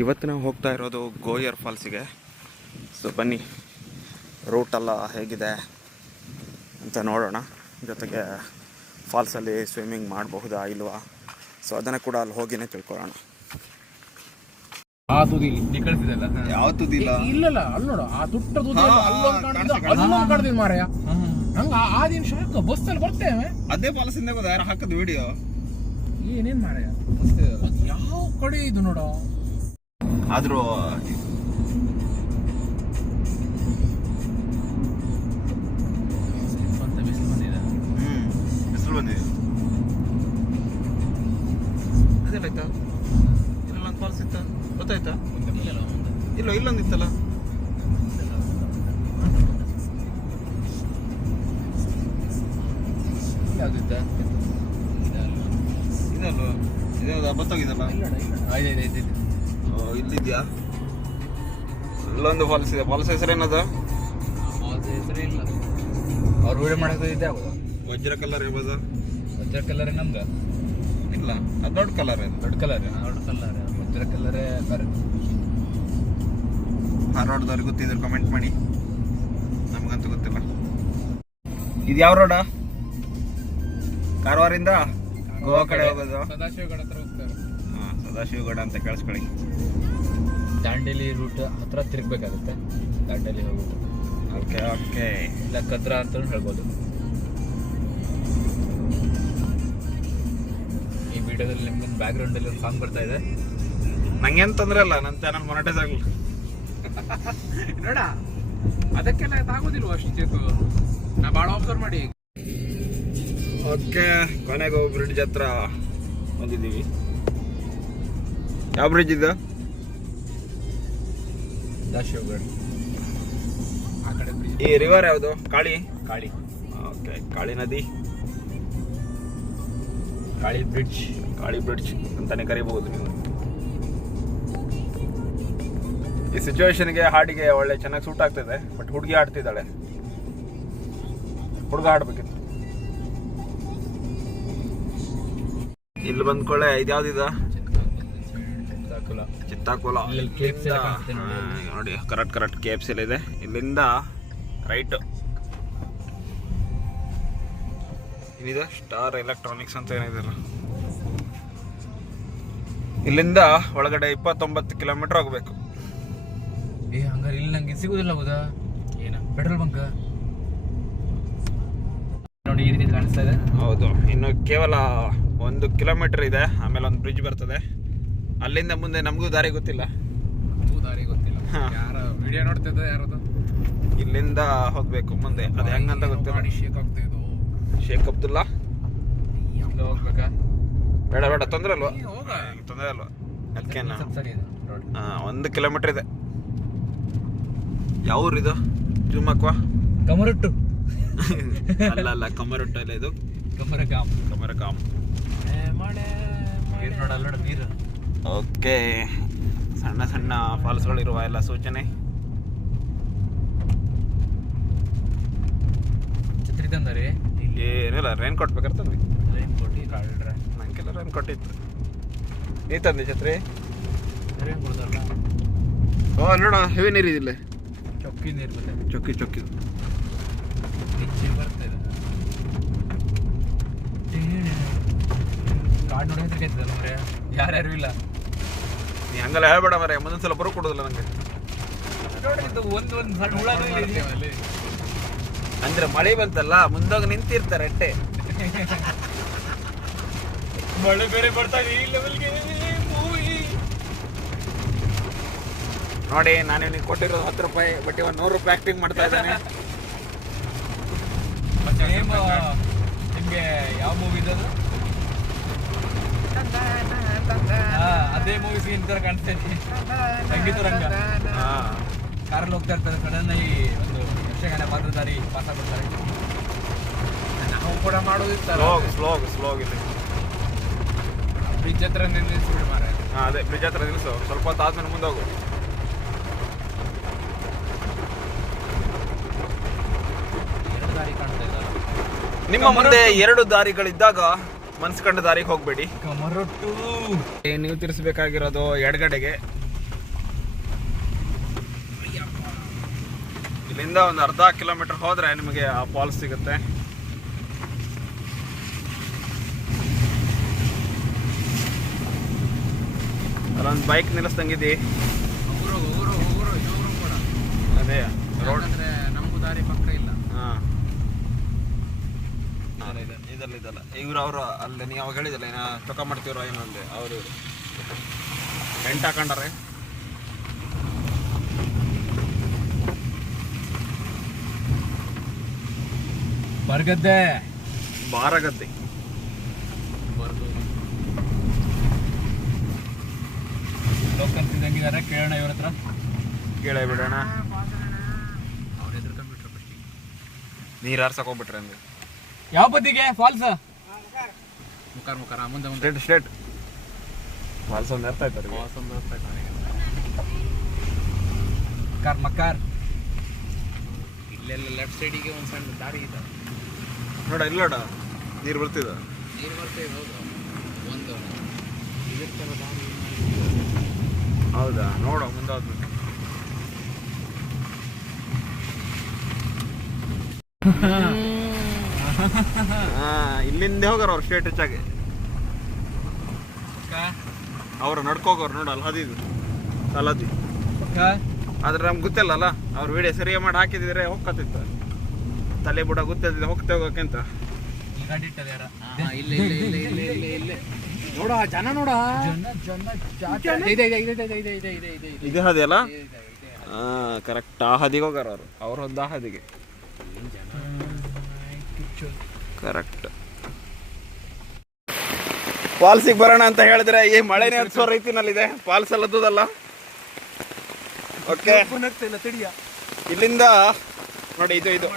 ಇವತ್ತು ನಾವು ಹೋಗ್ತಾ ಇರೋದು ಗೋಯರ್ ಫಾಲ್ಸಿಗೆ. ಸೊ ಬನ್ನಿ, ರೂಟೆಲ್ಲ ಹೇಗಿದೆ ಅಂತ ನೋಡೋಣ. ಜೊತೆಗೆ ಫಾಲ್ಸಲ್ಲಿ ಸ್ವಿಮ್ಮಿಂಗ್ ಮಾಡಬಹುದಾ ಇಲ್ವಾ, ಸೊ ಅದನ್ನು ಕೂಡ ಅಲ್ಲಿ ಹೋಗಿನೇ ತಿಳ್ಕೊಳ್ಳೋಣ. ಆ ತುದಿಲಿ ನೀ ಕಳಿಸಿದಲ್ಲ, ಯಾವ ತುದಿಲ್ಲ ಇಲ್ಲಲ್ಲ, ಅಲ್ಲಿ ನೋಡು ಆ ತುಟ್ಟ ತುದಿ ಅಲ್ಲೊಂದು ಕಾಣ್ತಿದ್ ಮಾರಾಯ. ಹಂಗ ಆ ದಿನ ಶಾಕ್ ಬಸ್ಸಲ್ಲಿ ಬರ್ತೇವೆ. ಅದೇ ಫಾಲ್ಸಿಂದ ಯಾರು ಹಾಕದ್ ವಿಡಿಯೋ ಏನೇನ್ ಮಾರಾಯ, ಯಾವ ಕಡೆ ಇದು ನೋಡೋ. ಆದ್ರೂ ಬಿಸಿಲು ಬಂದಿದೆ. ಅದೇನಾಯ್ತಾ, ಇಲ್ಲೊಂದು ಫಾಲ್ಸ್ ಇತ್ತ ಗೊತ್ತಾಯ್ತಾ? ಇಲ್ಲೊಂದಿತ್ತಲ್ಲ. ಇದಲ್ವ, ಇದ್ಯಾವ್ದು ಬತ್ತೋಗಿದಲ್ಲ. ಇಲ್ಲಿದ್ಯಾ? ಇಲ್ಲೊಂದು ಫಾಲ್ಸ್ ಇದೆ. ಫಾಲ್ಸ್ ಹೆಸರೇನದ? ಫಾಲ್ಸ್ ಹೆಸರೇ ಇಲ್ಲ. ಅವ್ರು ವಿಡಿಯೋ ಮಾಡಕ್ಕೆ ಇದೆ. ವಜ್ರ ಕಲರ್ ಇರ್ಬೋದ? ವಜ್ರ ಕಲರ್ ನಮ್ದು ಇಲ್ಲ, ಅದು ದೊಡ್ಡ ಕಲರ್. ದೊಡ್ಡ ಕಲರ್ ವಜ್ರ ಕಲರೇ ಬೇರೆ. ಧಾರವಾಡದವ್ರಿಗೆ ಗೊತ್ತಿದ್ರೆ ಕಮೆಂಟ್ ಮಾಡಿ, ನಮಗಂತೂ ಗೊತ್ತಿಲ್ಲ. ಇದು ಯಾವ ರೋಡ? ಕಾರವಾರಿಂದ ಗೋವಾ ಕಡೆ ಹೋಗೋದು. ಸದಾಶಿವಗಡ ಹತ್ರ ಹೋಗ್ತಾರೆ. ಸದಾಶಿವಗಡ ಅಂತ ಕೇಳಿಸ್ಕೊಳ್ಳಿ. ದಾಂಡೇಲಿ ರೂಟ್ ಹತ್ರ ತಿರುಗಬೇಕಾಗುತ್ತೆ. ದಾಂಡೇಲಿ ಹೋಗೋದು. Okay okay. ಇಲ್ಲ ಕದ್ರಾ ಅಂತ ಹೇಳ್ಬೋದು. ಈ ವಿಡಿಯೋದಲ್ಲಿ ನಿಮ್ಗೊಂದು ಬ್ಯಾಕ್ ಗ್ರೌಂಡಲ್ಲಿ ಒಂದು ಸಾಂಗ್ ಬರ್ತಾ ಇದೆ. ನಂಗೇನು ತೊಂದರೆ ಇಲ್ಲ, ನನ್ನ ಚಾನಲ್ ಮೊನೆಟೈಸ್ ಆಗಲಿ ನೋಡ. ಅದಕ್ಕೆಲ್ಲ ಆಗೋದಿಲ್ವ ಅಷ್ಟು, ನಾ ಭಾಳ ಅಬ್ಸರ್ವ್ ಮಾಡಿ. ಓಕೆ, ಕೊನೆಗೂ ಬ್ರಿಡ್ಜ್ ಹತ್ರ ಬಂದಿದ್ದೀವಿ. ಯಾವ ಬ್ರಿಡ್ಜ್ ಇದು? ಸದಾಶಿವಗಡ. ಆ ಕಡೆ ಬ್ರಿಡ್ಜ್. ಈ ರಿವರ್ ಯಾವುದು? ಕಾಳಿ. ಓಕೆ, ಕಾಳಿ ನದಿ, ಕಾಳಿ ಬ್ರಿಡ್ಜ್ ಅಂತಾನೆ ಕರಿಬಹುದು ನೀವು. ಈ ಸಿಚುವೇಶನ್ಗೆ ಹಾಡಿಗೆ ಒಳ್ಳೆ ಚೆನ್ನಾಗಿ ಸೂಟ್ ಆಗ್ತಿದೆ. ಬಟ್ ಹುಡುಗಿ ಆಡ್ತಿದ್ದಾಳೆ, ಹುಡುಗ ಆಡ್ಬೇಕಿತ್ತು. ಇಲ್ಲಿ ಬಂದ್ಕೊಳ್ಳೆ. ಇದ್ಯಾವ್ದಿದ? ಚಿತ್ತಾಕುಲ. ನೋಡಿ, ಕರೆಕ್ಟ್ KFC ಇದೆ. ಇಲ್ಲಿಂದ ರೈಟ್ ಏನಿದೆ, ಸ್ಟಾರ್ ಎಲೆಕ್ಟ್ರಾನಿಕ್ಸ್ ಅಂತ ಏನಿದೆಲ್ಲ. ಇಲ್ಲಿಂದ ಒಳಗಡೆ 29 ಕಿಲೋಮೀಟರ್ ಹೋಗ್ಬೇಕು. ಹಂಗಾರೆ ಇಲ್ಲಿ ನಂಗೆ ಸಿಗುದಿಲ್ಲ. ಹೌದಾ? ಏನ ಪೆಟ್ರೋಲ್ ಬಂಕ್ ನೋಡಿ, ಈ ರೀತಿ ಕಾಣಿಸ್ತಾ ಇದೆ. ಹೌದು, ಇನ್ನು ಕೇವಲ 1 ಕಿಲೋಮೀಟರ್ ಇದೆ. ಆಮೇಲೆ ಒಂದು ಬ್ರಿಡ್ಜ್ ಬರ್ತದೆ. ಅಲ್ಲಿಂದ ಮುಂದೆ ನಮಗೂ ದಾರಿ ಗೊತ್ತಿಲ್ಲ. ಯಾರ ವಿಡಿಯೋ ನೋಡ್ತಿದ್ದ ಯಾರದು? ಇಲ್ಲಿಂದ ಹೋಗ್ಬೇಕು ಮುಂದೆ, ಅದು ಹೆಂಗಂತ ಗೊತ್ತಿಲ್ಲ. ಶೇಖ್ ಅಬ್ದುಲ್ಲಾ ಹೋಗ್ಬೇಕಾ? ಬೇಡ, ತೊಂದರೆ ಅಲ್ವಾ? ಅದಕ್ಕೇನು 1 ಕಿಲೋಮೀಟರ್ ಇದೆ. ಯಾವ ಊರಿದು? ಜುಮಕ್ವಾ? ಕಮರೊಟ್ಟು ಅಲ್ಲ, ಕಮರೊಟ್ಟು ಇಲ್ಲ, ಇದು ಕಮರಗಾಮ್. ನೋಡಲ್ಲ ನೀರು. ಓಕೆ, ಸಣ್ಣ ಫಾಲ್ಸ್ಗಳಿರುವ ಎಲ್ಲ ಸೂಚನೆ. ಛತ್ರಿ ತಂದರೆ ಏನಿಲ್ಲ, ರೈನ್ ಕೋಟ್ ಬೇಕಾರ್ತದೆ. ನಂಗೆಲ್ಲ ರೈನ್ ಕೋಟ್ ಇತ್ತು. ನೀ ತಂದೆ ಛತ್ರಿ? ಓ ನೋಡ, ಹೆವಿ ನೀರಿದಿಲ್ಲ. ಚೊಕ್ಕಿ ನೀರು ಬರ್ತದೆ. ಚೊಕ್ಕಿ ಹೆಚ್ಚು ಬರ್ತದೆ. ಕಾರ್ಡ್ ನೋಡಿ ಹೆಸರಿಕೈತದಲ್ಲ ಮರೆ, ಯಾರ್ಯಾರು ಇಲ್ಲ. ನೀ ಹಂಗೆಲ್ಲ ಹೇಳ್ಬೇಡ ಮರೆ, ಮುಂದೊಂದ್ಸಲ ಬರೋ ಕೊಡೋದಿಲ್ಲ ನಂಗೆ. ಒಂದು ಸಣ್ಣ ಹುಳ ಅಂದ್ರೆ ಮಳೆ ಬಂತಲ್ಲ, ಮುಂದೋಗಿ ನಿಂತಿರ್ತಾರೆ ಅಟ್ಟೆ. ಮಳೆ ಬೇರೆ ಬರ್ತಾ ಇದೆ ಈ ಲೆವೆಲ್ಗೆ. ನೋಡಿ, ನಾನು ನಿನಗೆ ಕೊಟ್ಟಿರೋದು 10 ರೂಪಾಯಿ, ಬಟ್ ಇವಾಗ 100 ರೂಪಾಯಿ ಆಕ್ಟಿಂಗ್ ಮಾಡ್ತಾ ಇದ್ದಾನೆ. ನಿಮ್ಗೆ ಯಾವ ಮೂವಿ ಇದ್ದದು? ಅದೇ ಮೂವಿ ಸೀನ್ ತರ ಕಾಣಿಸ್ತಾ ಇದೆ. ಸಂಗೀತ ರಂಗ ಕಾರಲ್ಲಿ ಹೋಗ್ತಾ ಇರ್ತಾರೆ. ಸಡನ್ ಆಗಿ ಒಂದು ಯಕ್ಷಗಾನ ಪಾತ್ರಧಾರಿ ಪಾಸ್ ಆಗ್ಬಿಡ್ತಾರೆ. ನಾವು ಕೂಡ ಮಾಡೋದಿತ್ತಲ್ಲ. ಸ್ಲೋ ಇಲ್ಲಿ ಬ್ರಿಡ್ಜ್ ಹತ್ರ ನಿಲ್ಲಿಸ್ಬಿಡಿ ಮಾರ. ಅದೇ ಬ್ರಿಡ್ಜ್ ಹತ್ರ ನಿಲ್ಲಿಸು. ಸ್ವಲ್ಪ ಹೊತ್ತು ಆದ್ಮೇಲೆ ಮುಂದೆ ಹೋಗು. ನಿಮ್ಮ ಮುಂದೆ 2 ದಾರಿಗಳಿದ್ದಾಗ ಮನ್ಸ್ಕಂಡ ದಾರಿಗೆ ಹೋಗ್ಬೇಡಿ. ಕಮರೊಟ್ಟು ನೀವು ತಿರ್ಸ್ಬೇಕಾಗಿರೋದು ಎಡಗಡೆಗೆ. ಇಲ್ಲಿಂದ ಒಂದು ಅರ್ಧ ಕಿಲೋಮೀಟರ್ ಹೋದರೆ ನಿಮಗೆ ಆ ಫಾಲ್ಸ್ ಸಿಗುತ್ತೆ. ಅಲ್ಲೊಂದು ಬೈಕ್ ನಿಲ್ಲಿಸ್ದಂಗಿದ್ದಿ. ಅದೇ ರೋಡ್ ನಮಗೂ ದಾರಿ ಪಕ್ಕ ಇಲ್ಲ. ಹಾಂ ಇದಲ್ಲ ಇವ್ರು ಅವರು ಅಲ್ಲಿ ನೀವು ಅವಾಗ ಹೇಳಿದಿಲ್ಲ ಏನೋ ತಗೊಂಡ್ಬಿಡ್ತೀವ್ರೋ ಏನೋ ಅಂದೆ. ಅವರು ಟೆಂಟ್ ಹಾಕೊಂಡಾರೆ. ಬರ್ಗದ್ದೆ ಬಾರಗದ್ದೆ ಲೋಕಲ್ಸ್ ಇದ್ದಂಗಿದ್ದಾರೆ. ಕೇಳೋಣ ಇವ್ರ ಹತ್ರ. ಕೇಳೇ ಬಿಡೋಣ. ಅವ್ರು ಎದ್ರಕೊಂಡ್ಬಿಟ್ರೆ ಫಸ್ಟಿಗೆ ನೀರು ಹಾರ್ಸಕ್ ಹೋಗ್ಬಿಟ್ರೆ ಅಂದ್ರೆ ಯಾವ ಬದಿಗೆ ಫಾಲ್ಸ್? ಮುಖಾರ ಮುಂದೆ ಮುಂದೆ ಸ್ಟ್ರೇಟ್ ಫಾಲ್ಸ್ ಒಂದು ಅರ್ಥ ಆಯ್ತಾರೆ. ಮಕ್ಕಾರ್ ಇಲ್ಲೆಲ್ಲ ಲೆಫ್ಟ್ ಸೈಡಿಗೆ ಒಂದು ಸಣ್ಣ ದಾರಿ ಇದೆ ನೋಡ. ಇಲ್ಲ ನೋಡ ನೀರು ಬರ್ತಿದ. ನೀರು ಬರ್ತೇವೆ. ಹೌದು ಒಂದು ಇದಕ್ಕೆ ದಾರಿ. ಹೌದಾ? ನೋಡ ಮುಂದೆ ಹೋದ್ಮೇಲೆ ಇಲ್ಲಿಂದ ಹೋಗಾರ ಅವ್ರು ಸ್ಟ್ರೇಟ್ ಹೆಚ್ಚಾಗಿ. ಅವ್ರು ನಡ್ಕೋಗೋರು ನೋಡ ಅಲ್ಲಿ ಹದಿದು ಆದ್ರೆ ನಮ್ಗೆ ಗೊತ್ತಿಲ್ಲ ಅಲ್ಲ. ಅವ್ರು ವಿಡಿಯೋ ಸರಿಯಾಗಿ ಮಾಡಿ ಹಾಕಿದ್ರೆ ಹೋಗ್ಕತ್ತಿತ್ತು. ತಲೆ ಬುಡ ಗೊತ್ತಿದ್ದಿದೆ ಹೋಗ್ತಾ ಹೋಗಕ್ಕೆಂತ. ನೋಡ ಜನ ನೋಡ ಇದು ಹದಿಯಲ್ಲ. ಕರೆಕ್ಟ್ ಆ ಹದಿಗೆ ಹೋಗಾರ ಅವ್ರು ಒಂದು ಆ ಹದಿಗೆ ಕರೆಕ್ಟ್. ಫಾಲ್ಸಿಗೆ ಬರೋಣ ಅಂತ ಹೇಳಿದ್ರೆ ಈ ಮಳೆನೇ ಹತ್ಸೋ ರೀತಿನಲ್ಲಿದೆ. ಫಾಲ್ಸ್ ಅಲ್ಲದಲ್ಲ. ಓಕೆ, ಇಲ್ಲಿಂದ ನೋಡಿ ಇದು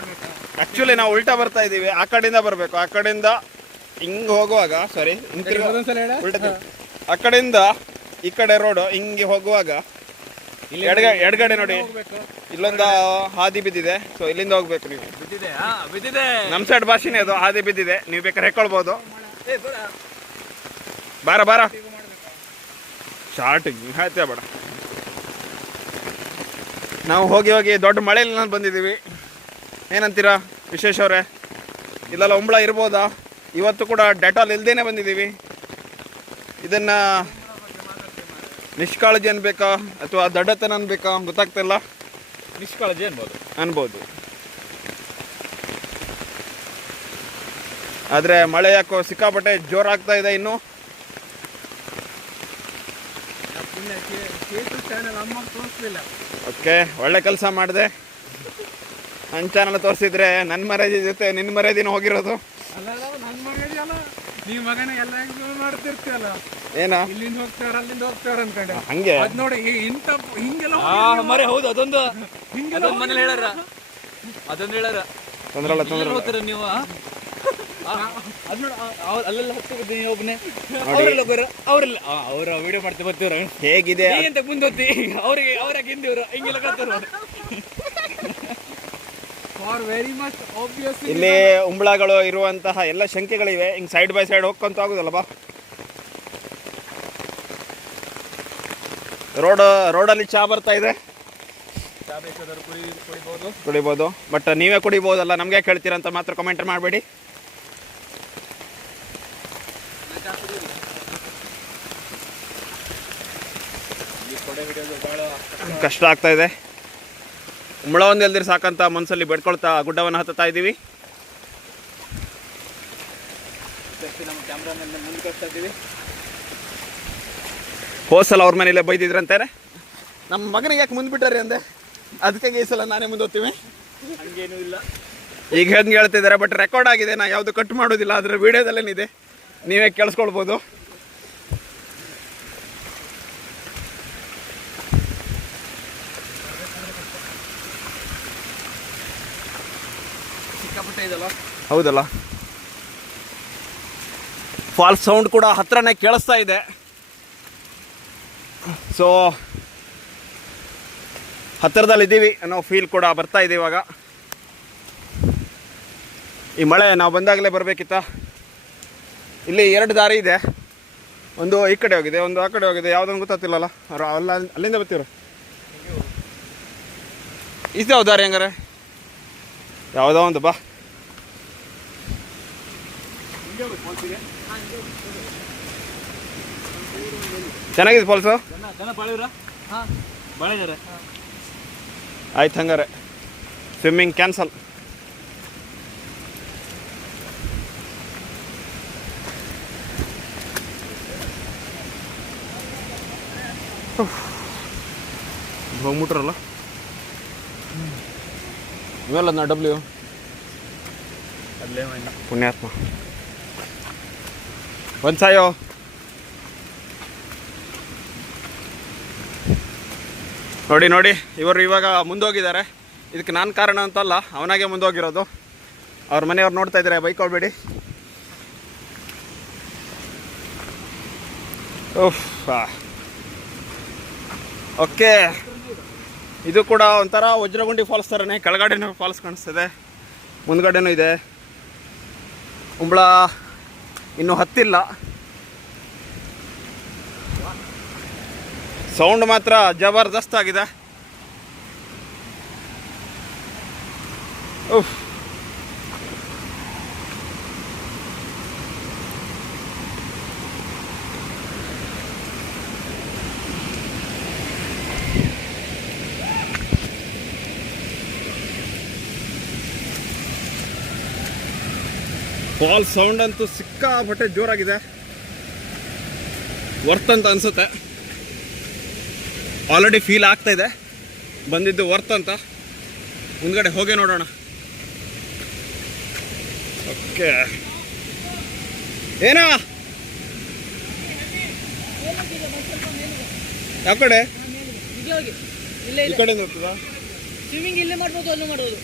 ಆಕ್ಚುಲಿ ನಾವು ಉಲ್ಟಾ ಬರ್ತಾ ಇದೀವಿ. ಆ ಕಡೆಯಿಂದ ಬರಬೇಕು. ಆ ಕಡೆಯಿಂದ ಹಿಂಗೆ ಹೋಗುವಾಗ ಸಾರಿ ಉಲ್ಟಾ ಆ ಕಡೆಯಿಂದ ಈ ಕಡೆ ರೋಡ್ ಹಿಂಗೆ ಹೋಗುವಾಗ ಎಡಗಡೆ ನೋಡಿ ಇಲ್ಲೊಂದು ಹಾದಿ ಬಿದ್ದಿದೆ. ಸೊ ಇಲ್ಲಿಂದ ಹೋಗ್ಬೇಕು ನೀವು. ನಮ್ಮ ಸೈಡ್ ಭಾಷೆನೇ ಅದು. ಹಾದಿ ಬಿದ್ದಿದೆ, ನೀವು ಬೇಕಾದ್ರೆ ಹೆಕ್ಕೊಳ್ಬೋದು. ಬಾರ ಸ್ಟಾರ್ಟಿಂಗ್ ಆಯ್ತಾ ಬೇಡ. ನಾವು ಹೋಗಿ ದೊಡ್ಡ ಮಳೆಯಲ್ಲಿ ಬಂದಿದ್ದೀವಿ. ಏನಂತೀರಾ ವಿಶೇಷ ಅವರೇ? ಇಲ್ಲೆಲ್ಲ ಉಂಬಳ ಇರ್ಬೋದಾ? ಇವತ್ತು ಕೂಡ ಡೆಟಾಲ್ ಇಲ್ದೇನೆ ಬಂದಿದ್ದೀವಿ. ಇದನ್ನು ನಿಷ್ಕಾಳಜಿ ಅನ್ಬೇಕಾ ಅಥವಾ ದಡ್ಡತನ ಅನ್ಬೇಕಾ ಗೊತ್ತಾಗ್ತಿಲ್ಲ. ನಿಷ್ಕಾಳಜಿ ಅನ್ಬೋದು. ಆದರೆ ಮಳೆ ಯಾಕೋ ಸಿಕ್ಕಾಪಟ್ಟೆ ಜೋರಾಗ್ತಾ ಇದೆ ಇನ್ನು. ಓಕೆ, ಒಳ್ಳೆ ಕೆಲಸ ಮಾಡಿದೆ. ನನ್ನ ಚಾನಲ್ ತೋರಿಸಿದ್ರೆ ನನ್ನ ಮರ್ಯಾದೆ ಜೊತೆ ನಿನ್ನ ಮರ್ಯಾದಿನ ಹೋಗಿರೋದು. ನೀವು ಮಗನ ಎಲ್ಲ ಮಾಡ್ತಿರ್ತೀಯಲ್ಲ, ಏನ ಇಲ್ಲಿಂದ ಹೋಗ್ತಾರ ಅಲ್ಲಿಂದ ಹೋಗ್ತಾರ ಅನ್ಕೊಂಡೆ. ಹಂಗೆ ಅದ್ ನೋಡಿ ಇಂತ ಹಿಂಗೆಲ್ಲ ಮರೆ. ಹೌದು, ಅದೊಂದು ಹಿಂಗೆಲ್ಲ ಮನೇಲಿ ಹೇಳಾರ. ಅದೊಂದು ಹೇಳಾರ ತೊಂದ್ರೆ ಹೋಗ್ತಾರ ನೀವು. ಅಲ್ಲೆಲ್ಲ ಹತ್ತಿ ಒಬ್ಬನೇ ಅವರೆಲ್ಲ ಅವರೆಲ್ಲ ಅವ್ರ ವಿಡಿಯೋ ಮಾಡ್ತಾ ಬರ್ತೀವ್ರ. ಹೇಗಿದೆ ಅಂತ ಮುಂದೆ ಹೋಗ್ತಿ ಅವ್ರಿಗೆ ಅವ್ರಾಗ ಹಿಂದಿವ್ರು ಹಿಂಗೆಲ್ಲ ಕಲ್ತಾರ. Very much obvious. ಇಲ್ಲಿ ಉಂಬಳಗಳು ಇರುವಂತಹ ಎಲ್ಲ ಶಂಕೆಗಳಿವೆ. ಹಿಂಗೆ ಸೈಡ್ ಬೈ ಸೈಡ್ ಹೋಗ್ಕೊಂತ ಆಗುದಲ್ಲ ಬಾ. ರೋಡಲ್ಲಿ ಚಾ ಬರ್ತಾ ಇದೆ. ಚಾ ಬೇಕಾದ್ರೆ ಕುಡಿಬೋದು. ಬಟ್ ನೀವೇ ಕುಡಿಬೋದಲ್ಲ, ನಮಗೆ ಕೇಳ್ತೀರ ಅಂತ ಮಾತ್ರ ಕಮೆಂಟ್ ಮಾಡಬೇಡಿ. ಕಷ್ಟ ಆಗ್ತಾ ಇದೆ. ಉಂಬಳ ಒಂದು ಎಲ್ದಿರ್ ಸಾಕಂತ ಮನಸ್ಸಲ್ಲಿ ಬೆಡ್ಕೊಳ್ತಾ ಗುಡ್ಡವನ್ನು ಹತ್ತುತ್ತಾ ಇದ್ದೀವಿ. ನಮ್ಮ ಕ್ಯಾಮ್ರಾಮನ್ ಮುಂದೆ ಕಟ್ತಾ ಇದ್ದೀವಿ. ಹೋಸಲ ಅವ್ರ ಮನೇಲೆ ಬೈದಿದ್ರಂತಾರೆ. ನಮ್ಮ ಮಗನಿಗೆ ಯಾಕೆ ಮುಂದೆ ಬಿಟ್ಟಾರೆ ಅಂದೆ. ಅದಕ್ಕೆ ಈ ಸಲ ನಾನೇ ಮುಂದೆ ಹೋಗ್ತೀವಿ. ಹಂಗೇನೂ ಇಲ್ಲ. ಈಗ ಹೆಂಗೆ ಹೇಳ್ತಿದ್ದಾರೆ, ಬಟ್ ರೆಕಾರ್ಡ್ ಆಗಿದೆ. ನಾ ಯಾವುದು ಕಟ್ ಮಾಡೋದಿಲ್ಲ. ಅದರ ವಿಡಿಯೋದಲ್ಲೇನಿದೆ, ನೀವೇ ಕೇಳಿಸ್ಕೊಳ್ಬೋದು. ಹೌದಲ್ಲ, ಫಾಲ್ಸ್ ಸೌಂಡ್ ಕೂಡ ಹತ್ರನೇ ಕೇಳಿಸ್ತಾ ಇದೆ. ಸೊ ಹತ್ತಿರದಲ್ಲಿದ್ದೀವಿ ಅನ್ನೋ ಫೀಲ್ ಕೂಡ ಬರ್ತಾ ಇದೆ ಇವಾಗ. ಈ ಮಳೆ ನಾವು ಬಂದಾಗಲೇ ಬರಬೇಕಿತ್ತ. ಇಲ್ಲಿ 2 ದಾರಿ ಇದೆ. ಒಂದು ಈ ಕಡೆ ಹೋಗಿದೆ, ಒಂದು ಆ ಕಡೆ ಹೋಗಿದೆ. ಯಾವುದೊಂದು ಗೊತ್ತಾಗ್ತಿಲ್ಲಲ್ಲ. ಅಲ್ಲಿಂದ ಬರ್ತೀರ. ಇದು ಯಾವ ದಾರಿ ಹಂಗಾರೆ? ಯಾವುದೋ ಒಂದು ಬಾ. ಚೆನ್ನಾಗಿದೆ ಫಾಲ್ಸು. ಆಯ್ತು ಹಂಗಾರೆ ಸ್ವಿಮ್ಮಿಂಗ್ ಕ್ಯಾನ್ಸಲ್. ಹೋಗ್ಬಿಟ್ರಲ್ಲ ಇವೆಲ್ಲ ನಾ ಡಬ್ಲ್ಯೂ ಪುಣ್ಯಾತ್ಮ ಒಂದು ಸಾಯೋ. ನೋಡಿ ನೋಡಿ ಇವರು ಇವಾಗ ಮುಂದೋಗಿದ್ದಾರೆ. ಇದಕ್ಕೆ ನಾನು ಕಾರಣ ಅಂತಲ್ಲ, ಅವನಾಗೆ ಮುಂದೋಗಿರೋದು. ಅವ್ರ ಮನೆಯವ್ರು ನೋಡ್ತಾ ಇದ್ದಾರೆ, ಬೈಕ್ ಹೊಡ್ಬೇಡಿ. ಓಕೆ, ಇದು ಕೂಡ ಒಂಥರ ವಜ್ರಗುಂಡಿ ಫಾಲ್ಸ್ ಥರನೇ. ಕೆಳಗಡೆನೂ ಫಾಲ್ಸ್ ಕಾಣಿಸ್ತಿದೆ, ಮುಂದ್ಗಡೆನೂ ಇದೆ. ಉಂಬಳ ಇನ್ನೂ ಹತ್ತಿಲ್ಲ. ಸೌಂಡ್ ಮಾತ್ರ ಜಬರ್ದಸ್ತ್ ಆಗಿದೆ. ಉಫ್, ಫಾಲ್ಸ್ ಸೌಂಡ್ ಅಂತೂ ಸಿಕ್ಕಾಪಟ್ಟೆ ಜೋರಾಗಿದೆ. ವರ್ತ್ ಅಂತ ಅನ್ಸುತ್ತೆ. ಆಲ್ರೆಡಿ ಫೀಲ್ ಆಗ್ತಾ ಇದೆ ಬಂದಿದ್ದು ವರ್ತ್ ಅಂತ. ಮುಂದ್ಗಡೆ ಹೋಗಿ ನೋಡೋಣ. ಓಕೆ, ಏನಾ ಯಾವ ಕಡೆ ಈ ಕಡೆಯಿಂದ ಹೋಗ್ತದಾ? ಸ್ವಿಮ್ಮಿಂಗ್ ಇಲ್ಲೇ ಮಾಡ್ಬೋದು, ಅಲ್ಲೂ ಮಾಡ್ಬೋದು.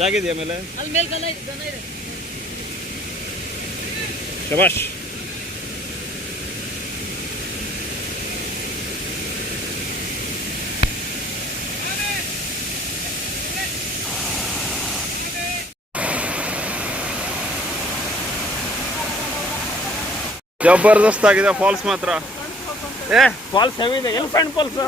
ಜಾಗ ಇದೆಯಾ ಮೇಲೆ? ಅಲ್ಲಿ ಮೇಲೆ ಗನ ಇದೆ. ಶಬಾಷ್. ಜಬರ್ದಸ್ತ್ ಆಗಿದೆ ಫಾಲ್ಸ್ ಮಾತ್ರ. ಫಾಲ್ಸ್ ಹೆವಿ ಇದೆ. Elephant falls.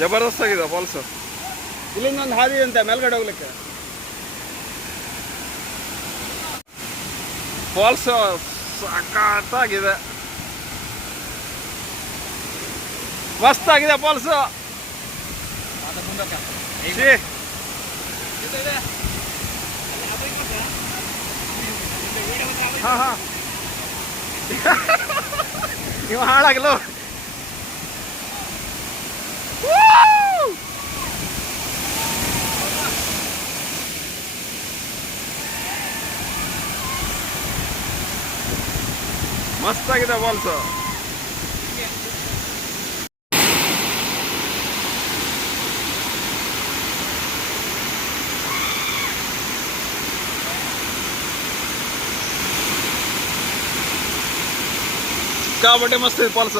ಜಬರ್ದಸ್ತ್ ಆಗಿದೆ ಫಾಲ್ಸ್. ಇಲ್ಲಿಂದ ಒಂದು ಹಾದಿ ಅಂತೆ ಮೇಲ್ಗಡೆ ಹೋಗ್ಲಿಕ್ಕೆ. ಫಾಲ್ಸ್ ಸಖತ್ತಾಗಿದೆ, ಮಸ್ತ್ ಆಗಿದೆ ಫಾಲ್ಸ್. ನೀವು ಹಾಳಾಗಲು. ಮಸ್ತ್ ಆಗಿದೆ ಫಾಲ್ಸ್. ಸಿಕ್ಕಾಪಟ್ಟೆ ಮಸ್ತ್ ಇದೆ ಫಾಲ್ಸ್.